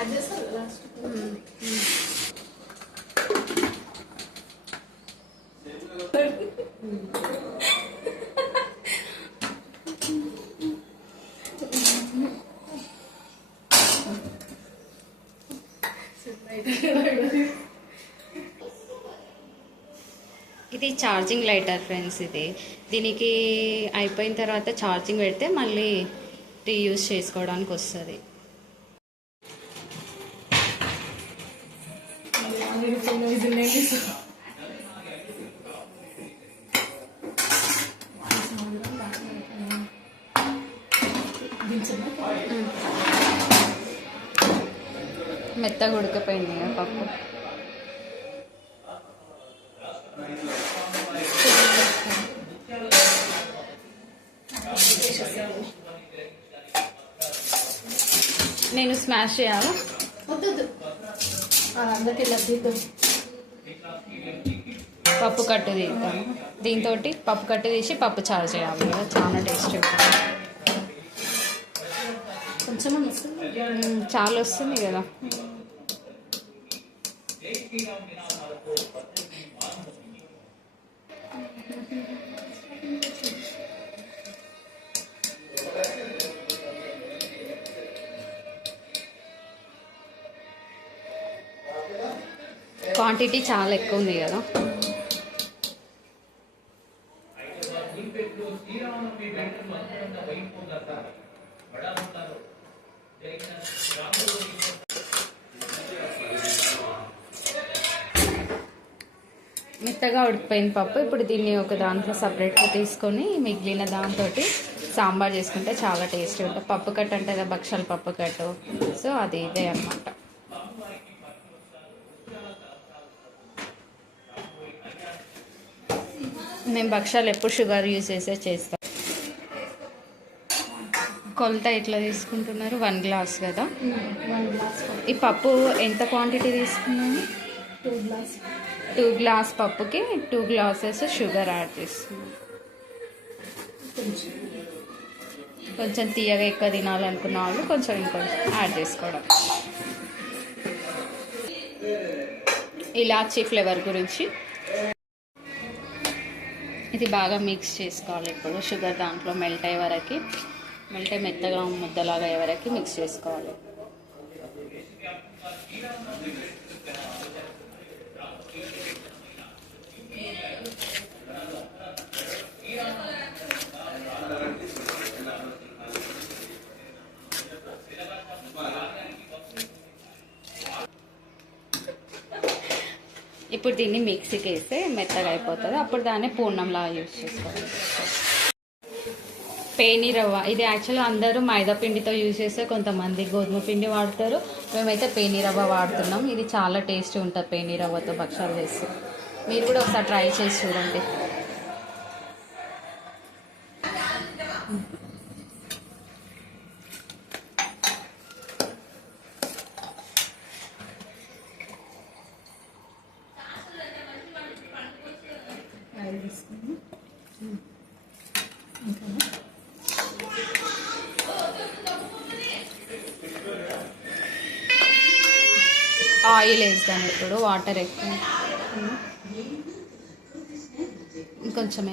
ఇది charging lighter friends. ఇది దీనికి అయిపోయిన తర్వాత ఛార్జింగ్ పెడితే మళ్ళీ రీయూజ్ చేసుకోవడానికి వస్తుంది. మెత్తగా ఉడికిపోయింది పప్పు. నేను స్మాష్ చేయాలా? పప్పు కట్టు తీద్దాం. దీంతో పప్పు కట్టు తీసి పప్పు చారు చేయాలి కదా, చాలా టేస్ట్ ఉంటుంది. కొంచెం చాలా వస్తుంది కదా. క్వాంటిటీ చాలా ఎక్కువ ఉంది కదా. మెత్తగా ఉడికిపోయిన పప్పు. ఇప్పుడు దీన్ని ఒక దాంట్లో సపరేట్గా తీసుకొని మిగిలిన దాంతో సాంబార్ చేసుకుంటే చాలా టేస్టీ ఉంటుంది. పప్పు కట్టు అంటే కదా భక్షాలు పప్పు కట్టు, సో అది ఇదే అన్నమాట. మేము భక్షాలు ఎప్పుడు షుగర్ యూజ్ చేసే చేస్తాం. కొలత ఎట్లా తీసుకుంటున్నారు? 1 గ్లాస్ కదా. ఈ పప్పు ఎంత క్వాంటిటీ తీసుకున్నాను? 2 గ్లాస్ పప్పుకి 2 గ్లాసెస్ షుగర్ యాడ్ చేస్తున్నాను. కొంచెం తీయగా ఎక్కువ తినాలనుకున్న వాళ్ళు కొంచెం ఇంకొంచెం యాడ్ చేసుకోవడం. ఇలాచీ ఫ్లేవర్ గురించి ఇది బాగా మిక్స్ చేసుకోవాలి. ఇప్పుడు షుగర్ దాంట్లో మెల్ట్ అయ్యే వరకు, మెల్ట్ అయ్యి మెత్తగా ముద్దలాగా అయ్యే వరకు మిక్స్ చేసుకోవాలి. ఇప్పుడు దీన్ని మిక్సీకి వేస్తే మెత్తగా అయిపోతుంది. అప్పుడు దాన్ని పూర్ణంలా యూజ్ చేసుకోవాలి. పేని రవ్వ, ఇది యాక్చువల్గా అందరూ మైదా పిండితో యూజ్ చేస్తే కొంతమంది గోధుమ పిండి వాడతారు. మేమైతే పేని రవ్వ వాడుతున్నాం. ఇది చాలా టేస్టీ ఉంటుంది పేని రవ్వతో భక్షాలు చేస్తే. మీరు కూడా ఒకసారి ట్రై చేసి చూడండి. ఆయిల్ వేస్తాను ఇప్పుడు. వాటర్ ఎక్కువ, ఇంకొంచెం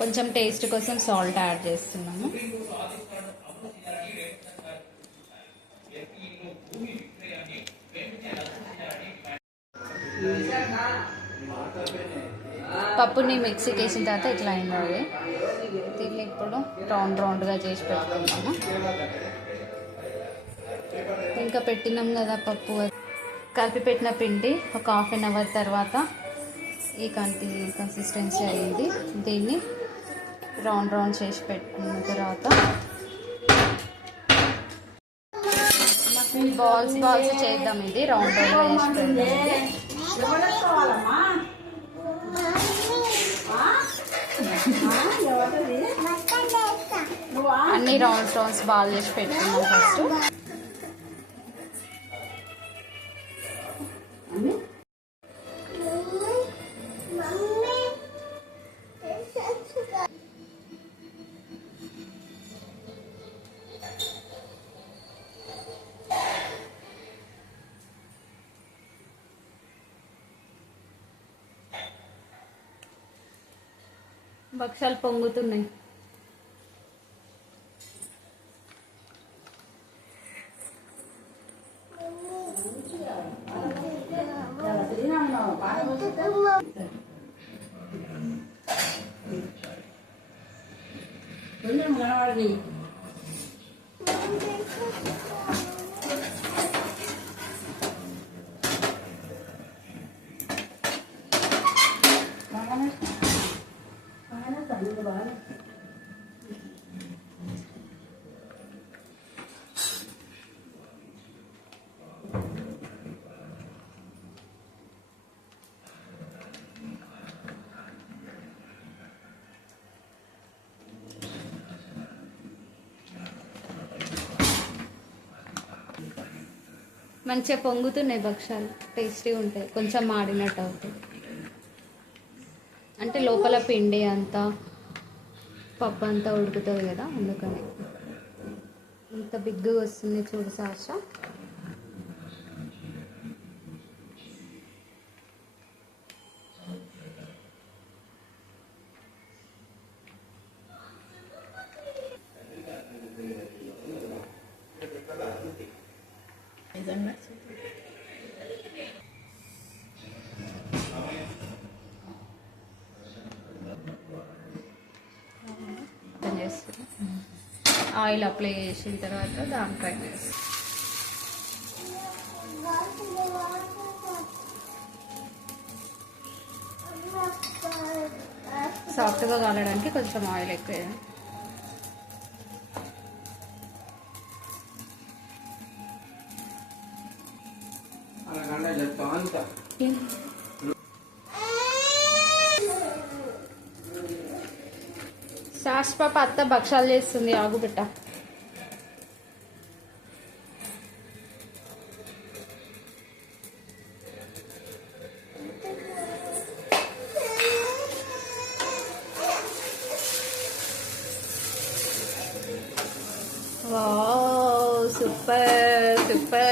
కొంచెం టేస్ట్ కోసం సాల్ట్ యాడ్ చేస్తున్నాము. పప్పుని మిక్సీకి వేసిన తర్వాత ఇట్లా అయింది. అది దీన్ని ఇప్పుడు రౌండ్గా చేసి పెట్టుకున్నాము. ఇంకా పెట్టినాం కదా పప్పు, కలిపి పెట్టిన పిండి ఒక 1/2 అవర్ తర్వాత ఈ కన్సిస్టెన్సీ అయ్యింది. దీన్ని రౌండ్ చేసి పెట్టుకున్న తర్వాత బాల్స్ చేద్దాం. ఇది రౌండ్గా చేసి పెడదాం. అన్ని రౌండ్స్ బాల్ చేసి పెట్టుకున్నాం ఫస్ట్. భక్షాలు పొంగుతున్నాయి. మంచిగా పొంగుతున్నాయి భక్షాలు, టేస్టీగా ఉంటాయి. కొంచెం మాడినట్టు అవుతాయి, అంటే లోపల పిండి అంతా పప్పు అంతా ఉడుకుతుంది కదా, అందుకని ఇంత బిగ్గుగా వస్తుంది. చూడు సాషా, ఆయిల్ అప్లై చేసిన తర్వాత దాని ఫ్రై చేస్తాం. సాఫ్ట్గా కాలడానికి కొంచెం ఆయిల్ ఎక్కువ. సాస్ పాప అత్త భక్షాలు చేస్తుంది, ఆగు బిట్ట. Wow, super super.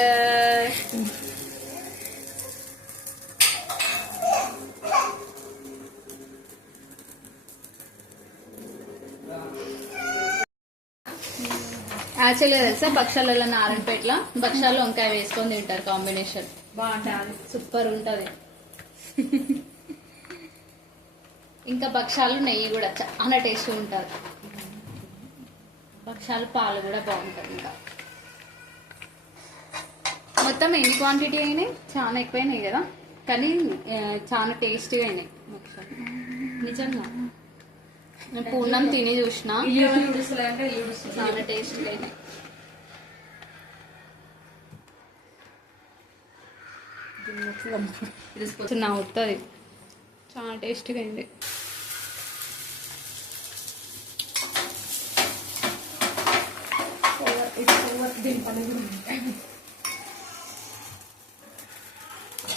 యాక్చువల్గా తెలుసా, భక్షాలలో నారాయణపేటలో భక్షాలు వంకాయ వేసుకొని తింటారు, కాంబినేషన్ బాగుంటుంది, సూపర్ ఉంటుంది. ఇంకా భక్షాలు నెయ్యి కూడా చాలా టేస్టీ ఉంటుంది. భక్షాలు పాలు కూడా బాగుంటుంది. ఇంకా మొత్తం ఎన్ని క్వాంటిటీ అయినాయి, చాలా ఎక్కువైనాయి కదా, కానీ చాలా టేస్టీగా అయినాయి భక్షాలు నిజంగా. పూర్ణం తిని చూసిన, చాలా టేస్టీగా అయినాయి. అవుతుంది, చాలా టేస్టీగా అయింది.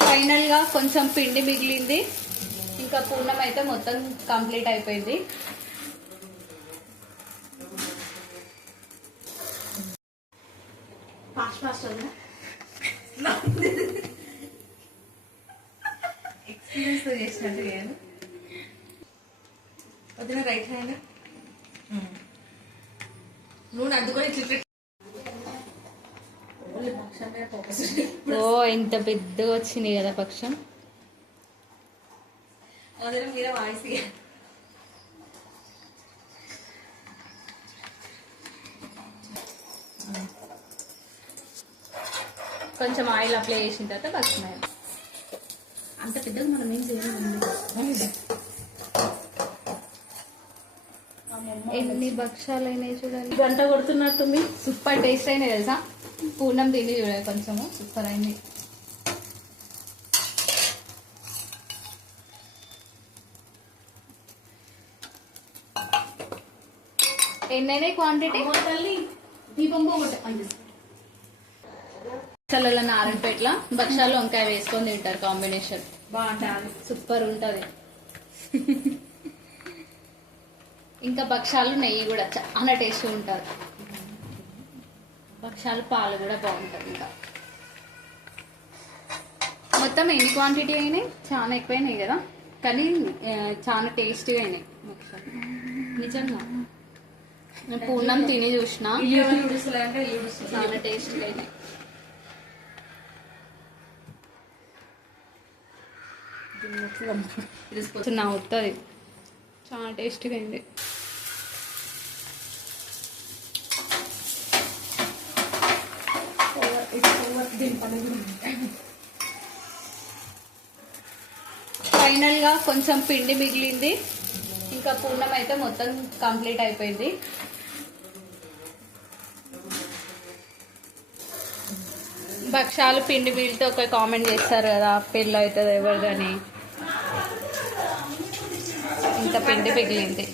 ఫైనల్ గా కొంచెం పిండి మిగిలింది, ఇంకా పూర్ణం అయితే మొత్తం కంప్లీట్ అయిపోయింది. ఎక్స్పీరియన్స్ తో చేసినట్టు నేను వదిన రైట్ హ్యాండ్ నూనె అద్దుకొని ఇట్లా. ఓ, ఇంత పెద్దగా వచ్చింది కదా పక్షం. వదిన మీద వాయిస్ కొంచెం ఆయిల్ అప్లై చేసిన తర్వాత పక్షం అంత పెద్దగా మనం ఏం చేయాలి. ఎన్ని భక్షాలు అయినాయి చూడండి, గంట కొడుతున్నట్టుంది. సూపర్ టేస్ట్ అయినాయి తెలుసా. పూర్ణం తిని చూడాలి, కొంచెము సూపర్ అయింది. ఎన్నైనా క్వాంటిటీ తల్లి దీపం పోగొట్ట అంతే. అసలు నారాయణపేటల భక్షాలు వంకాయ వేసుకొని తింటారు కాంబినేషన్. బాగుంటుంది. సూపర్ ఉంటది. ఇంకా భక్షాలు నెయ్యి కూడా చాలా టేస్ట్ ఉంటుంది. భక్షాలు పాలు కూడా బాగుంటుంది. ఇంకా మొత్తం ఎన్ని క్వాంటిటీ అయినాయి? చాలా ఎక్కువైనాయి కదా, కానీ చాలా టేస్టీగా అయినాయి భక్షాలు నిజంగా. నేను పూర్ణం తిని చూసిన, చాలా టేస్టీగా అయినాయి. అవుతుంది, చాలా టేస్టీగా అయింది. ఫైనల్ గా కొంచెం పిండి మిగిలింది, ఇంకా పూర్ణం అయితే మొత్తం కంప్లీట్ అయిపోయింది. భక్షాలు పిండి మిగిలితే ఒక కామెంట్ చేస్తారు కదా పెళ్ళి అవుతుంది ఎవరిదని. ఇంకా పిండి మిగిలింది.